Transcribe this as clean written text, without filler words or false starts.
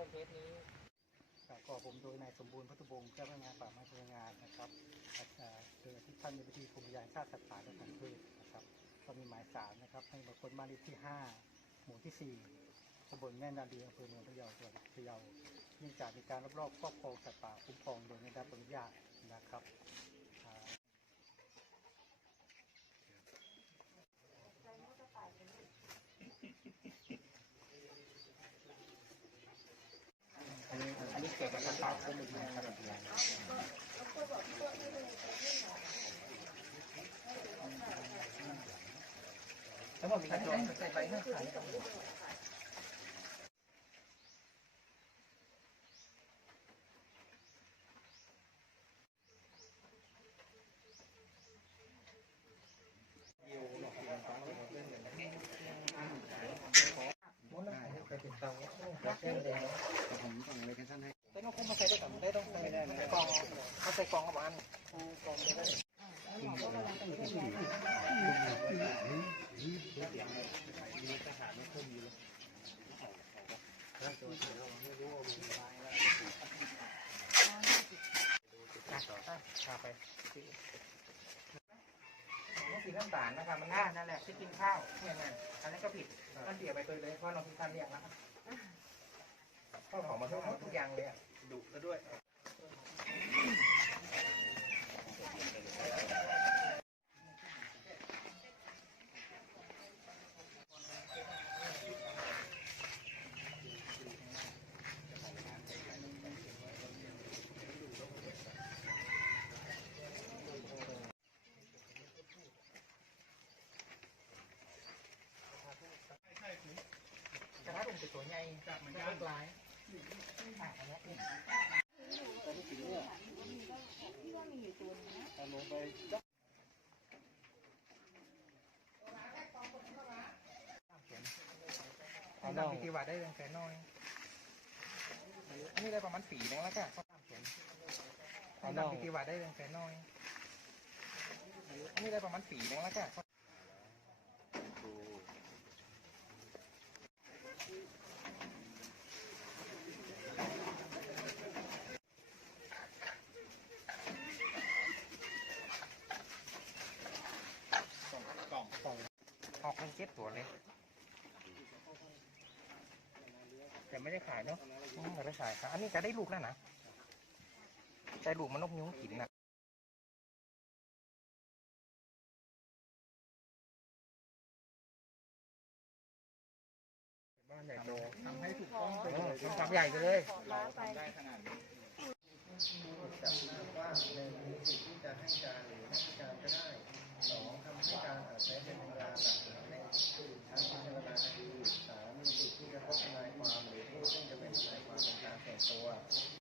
ต้นเคสนี้ก็ผมโดยนายสมบูรณ์พัฒวงศ์เจ้าพนักงานป่าไม้พลังงานนะครับโดยที่ท่านในพิธีกรมอุทยานชาติสัตว์ป่าและพันธุ์พืชนะครับก็มีหมายสารนะครับให้บุคคลบ้านเลขที่5หมู่ที่4ตำบลแม่นาดีอำเภอเมืองพะเยาจังหวัดพะเยาเนื่องจากมีการรอบครอบครองสัตว์ป่าคุ้มครองโดยไม่ได้รับอนุญาตนะครับอันนี้เกี่ยวกับสัตว์ป่าคุ้มครองนะครับทั้งหมดมีการใส่ใบเงื่อนไขแต่ก็คงมาใส่ด้วยกันได้ต้องใส่กล่องเขาใส่กล่องประมาณกล่องได้ไปสีน้ำตาลนะครับมันนั่นแหละที่กินข้าวเนี่ยไงอันนี้ก็ผิดมันเสียไปตัวเลยเพราะเราพิการเรียกนะข้าวหอมมาทุกอย่างเลยดุซะด้วยกระทะดุ่มตัวใหญ่มันจะลายทำพิธีวัดได้แค่น้อยอันนี้ได้ประมาณปีนึงแล้วก็ทำพิธีวัดได้แค่น้อยอันนี้ได้ประมาณปีนึงแล้วก็ออกเป็น7 ตัวเลยแต่ไม่ได้ขายเนาะไม่ได้ขายครับอันนี้จะได้ลูกแล้วนะแต่ลูกมันนกยุงกินนะบ้านใหญ่โตทำให้ถูกต้องไปเลยทำใหญ่ไปเลยเราทำได้ขนาดนี้จับว่าในสิทธิ์ที่จะให้การหรือไม่ให้การก็ได้2ทำให้การอาจจะเป็นเวลา